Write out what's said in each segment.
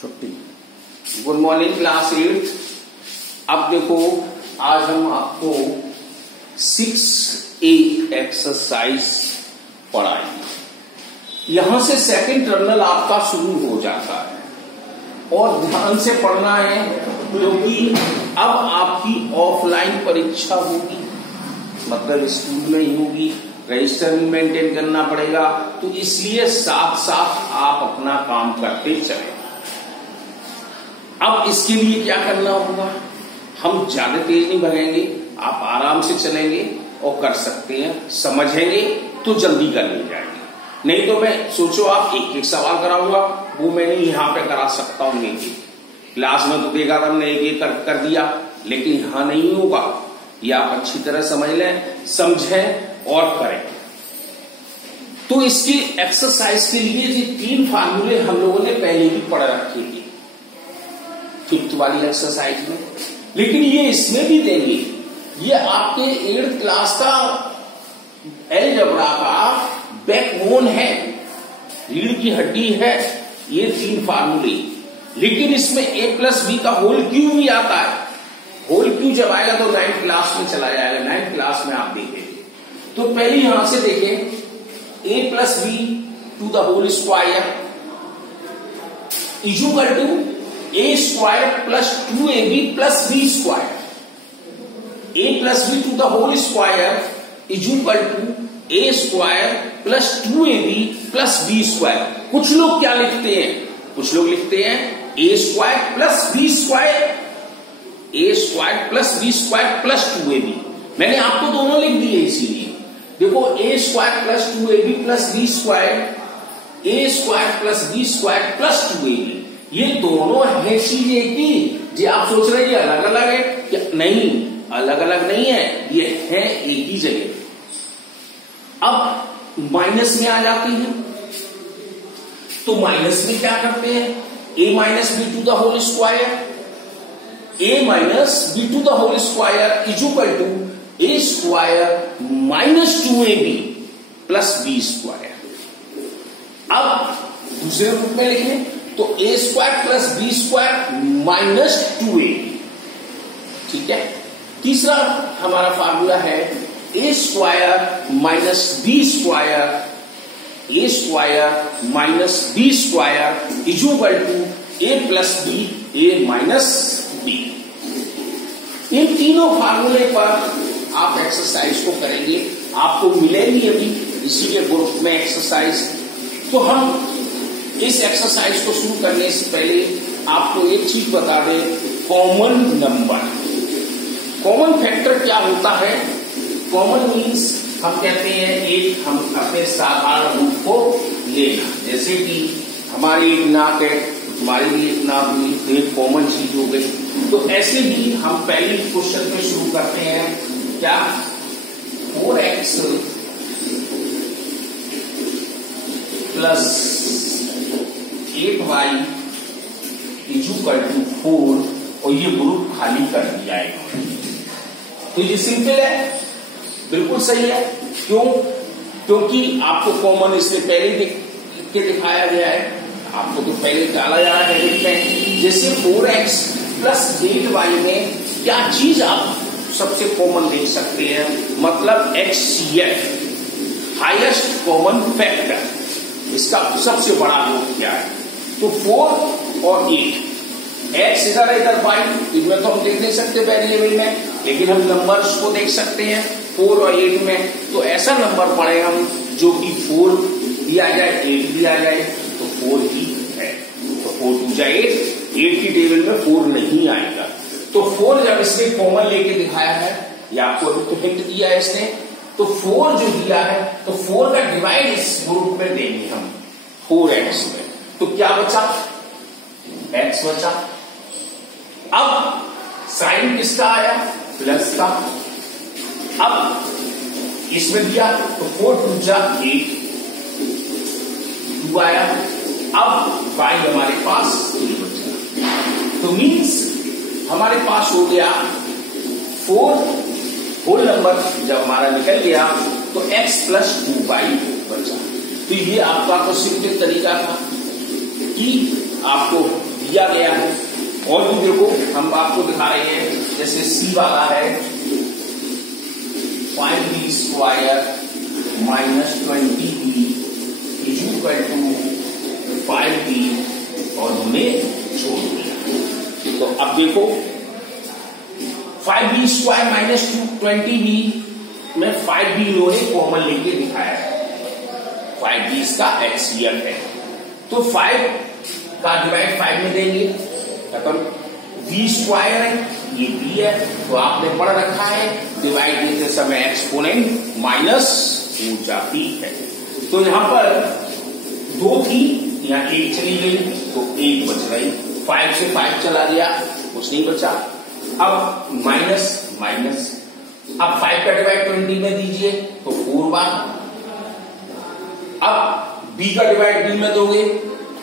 छुट्टी। Good morning class 8। अब देखो आज हम आपको 6A एक्सरसाइज पढ़ाएंगे। यहां से सेकंड टर्मिनल आपका शुरू हो जाता है और ध्यान से पढ़ना है क्योंकि अब आपकी ऑफलाइन परीक्षा होगी, मतलब स्कूल में ही होगी, रजिस्टर भी मेंटेन करना पड़ेगा, तो इसलिए साथ साथ आप अपना काम करते चलें। अब इसके लिए क्या करना होगा, हम ज्यादा तेज नहीं भागेंगे, आप आराम से चलेंगे और कर सकते हैं। समझेंगे तो जल्दी कर ले जाएंगे, नहीं तो मैं सोचो आप एक एक सवाल कराऊंगा, वो मैंने यहां पे करा सकता हूं, नहीं क्लास में तो देखा था हमने एक एक कर दिया, लेकिन यहां नहीं होगा। ये आप अच्छी तरह समझ लें, समझें और करें। तो इसकी एक्सरसाइज के लिए ये 3 फार्मूले हम लोगों ने पहले ही पढ़ रखे थे 5th वाली एक्सरसाइज में, लेकिन ये इसमें भी देंगे। ये आपके 8th क्लास का अलजेब्रा का बैकबोन है, रीढ़ की हड्डी है ये 3 फार्मूले। लेकिन इसमें a+b का होल क्यूब भी आता है। होल क्यूब जब आएगा तो 9th क्लास में चला जाएगा, 9th क्लास में आप देखेंगे। तो पहले यहां से देखें, a+b to the whole square is equal to a² plus 2ab plus b square. a+b to the whole square is equal to a² plus 2ab plus b square. कुछ लोग क्या लिखते हैं, कुछ लोग लिखते हैं a² plus b square, a² plus b square plus 2ab। मैंने आपको दोनों लिख दिए, इसीलिए देखो a² plus 2ab plus b square, a² plus b square plus 2ab, ये दोनों है चीज एक ही। जो आप सोच रहे हैं ये अलग अलग है क्या, नहीं अलग अलग नहीं है, ये है एक ही जगह। अब माइनस में आ जाती है, तो माइनस में क्या करते हैं, a minus B to the whole square, a minus B to the whole square is equal to a² minus 2ab plus b square. अब दूसरे रूप में लिखें तो a² plus b square minus 2ab। ठीक है, तीसरा हमारा फार्मूला है a² minus b square, a² minus b square is equal to a plus b, a minus b। इन तीनों फार्मूले पर आप एक्सरसाइज को करेंगे, आपको मिलेगी अभी इसी के ग्रुप में एक्सरसाइज। तो हम इस एक्सरसाइज को शुरू करने से पहले आपको एक चीज बता दें, कॉमन नंबर, कॉमन फैक्टर क्या होता है। कॉमन मीन्स हम कहते हैं एक हम अपने साधारण रूप को लेना, जैसे कि हमारी एक नाक है, हमारे लिए एक नाक हुई, तो एक कॉमन चीज हो गई। तो ऐसे भी हम पहले क्वेश्चन में शुरू करते हैं, क्या 4x plus 8y is equal to 4, और ये ग्रुप खाली कर दिया है। तो ये सिंपल है, बिल्कुल सही है। क्यों, क्योंकि आपको कॉमन इसलिए पहले लिख के दिखाया गया है, आपको तो पहले डाला जा रहा है। जैसे 4x प्लस 8y में क्या चीज आप सबसे कॉमन देख सकते हैं, मतलब HCF, हाईएस्ट कॉमन फैक्टर, इसका सबसे बड़ा योग क्या है। तो 4 और 8, x इधर इधर y, इनमें तो हम देख नहीं सकते वेरिएबल में, लेकिन हम नंबर्स को देख सकते हैं 4 और 8 में। तो ऐसा नंबर पढ़े हम जो कि 4 भी आ जाए, 8 भी आ जाए, तो 4 ही है। तो 4 2 जा 8 की टेबल में 4 नहीं आएगा। तो 4 जब इसने कॉमन लेके दिखाया है, या आपको अभी तो हिंट दिया है इसने, तो 4 जो दिया है, तो 4 का डिवाइड इस ग्रुप में देंगे हम 4x में, तो क्या बचा, x बचा। अब साइन किसका आया, प्लस का। अब इसमें दिया तो 4 2 जा 8, 2 आया। अब y हमारे पास 3 बचा, तो मीन्स हमारे पास हो गया 4 होल नंबर। जब हमारा निकल गया तो x प्लस 2y बचा। तो ये आपका तो सिंपल तरीका था कि आपको दिया गया है। और भी देखो हम आपको दिखा रहे हैं, जैसे सी वाला है 5b square minus 20b is equal to 5b और हमने छोड़ दिया। तो अब देखो 5b स्क्वायर माइनस 20b में 5b इन्होंने कॉमन लेके दिखाया है। 5b इसका HCF है, तो 5 का डिवाइड 5 में देंगे खत्म। b स्क्वायर है, ये b है, तो आपने पढ़ रखा है डिवाइड देते समय एक्सपोनेंट माइनस हो जाती है। तो यहां पर 2 थी, यहां 1 चली गई तो 1 बच गई। 5 से 5 चला गया, कुछ नहीं बचा। अब माइनस माइनस, अब 5 का डिवाइड 20 में दीजिए तो 4 बार। अब b का डिवाइड b में दोगे,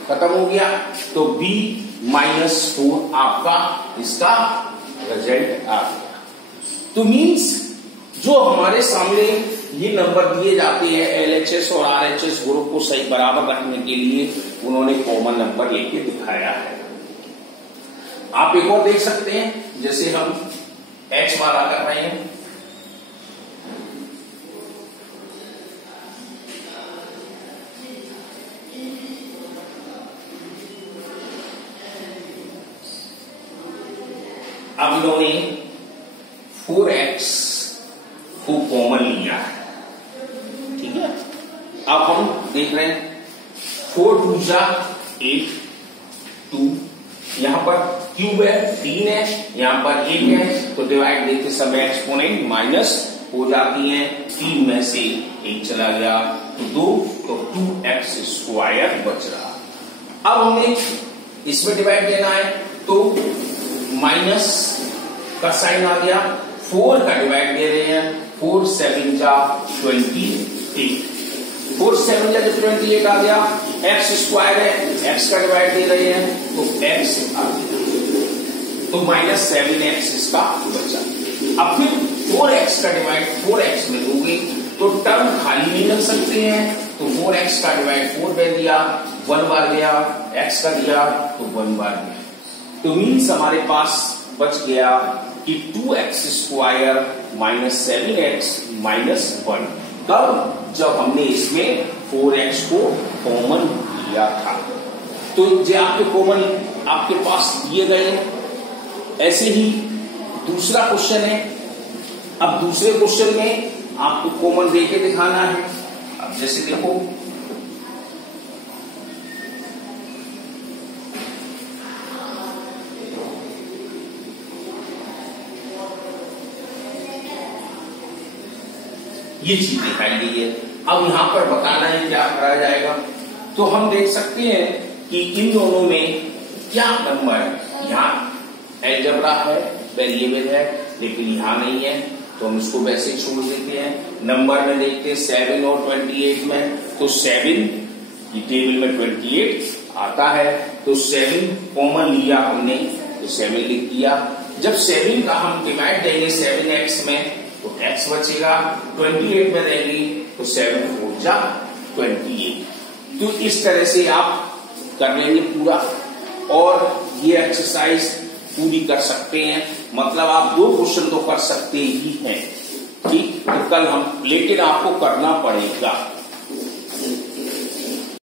खत्म हो गया। तो b माइनस 4 आपका इसका रिजल्ट आ गया। तो मीन्स जो हमारे सामने ये नंबर दिए जाते हैं LHS और RHS ग्रुप को सही बराबर रखने के लिए उन्होंने कॉमन नंबर लेके दिखाया है। आप एक और देख सकते हैं, जैसे हम H वाला कर रहे हैं, अब इन्होंने 4x को कॉमन लिया है, ठीक है। अब हम देख रहे हैं 4 2 जा 8 2, यहां पर क्यूब है 3 है, यहां पर 1 है, तो डिवाइड देते समय एक्सपोनेंट माइनस हो जाती है। 3 में से 1 चला गया तो 2, तो 2x स्क्वायर बच रहा। अब हमें इसमें डिवाइड देना है, तो माइनस का साइन आ गया, 4 का डिवाइड दे रहे हैं, 4 7 जा 28, 4 7 जा 28 आ गया। x स्क्वायर है, x का डिवाइड दे रहे हैं तो x आ गया, तो माइनस 7x इसका बचा। अब फिर 4x का डिवाइड 4x में दोगे तो टर्म खाली नहीं रख सकते हैं, तो 4x का डिवाइड 4 में दिया, 1 बार गया, x का दिया तो 1 बार गया। तो मीन्स हमारे पास बच गया कि 2x square minus 7x minus 1। तब जब हमने इसमें 4x को कॉमन लिया था। तो जो आपके कॉमन आपके पास दिए गए, ऐसे ही दूसरा क्वेश्चन है। अब दूसरे क्वेश्चन में आपको कॉमन देके दिखाना है। अब जैसे देखो ये चीज दिखाई गई है। अब यहां पर बताना है क्या कराया जाएगा, तो हम देख सकते हैं कि इन दोनों में क्या नंबर है। यहाँ अलजेब्रा है, वेरिएबल है, लेकिन यहां नहीं है, तो हम इसको वैसे छोड़ देते हैं। नंबर में देखते हैं 7 और 28 में, तो 7 ये टेबल में 28 आता है, तो 7 कॉमन लिया हमने, तो 7 लिख दिया। जब 7 का हम डिवाइड देंगे 7x में तो x बचेगा, 28 में देंगे तो 7 4 जा 28। तो इस तरह से आप कर लेंगे पूरा, और ये एक्सरसाइज पूरी कर सकते हैं। मतलब आप 2 क्वेश्चन तो कर सकते ही हैं, ठीक। तो कल हम लेकिन आपको करना पड़ेगा।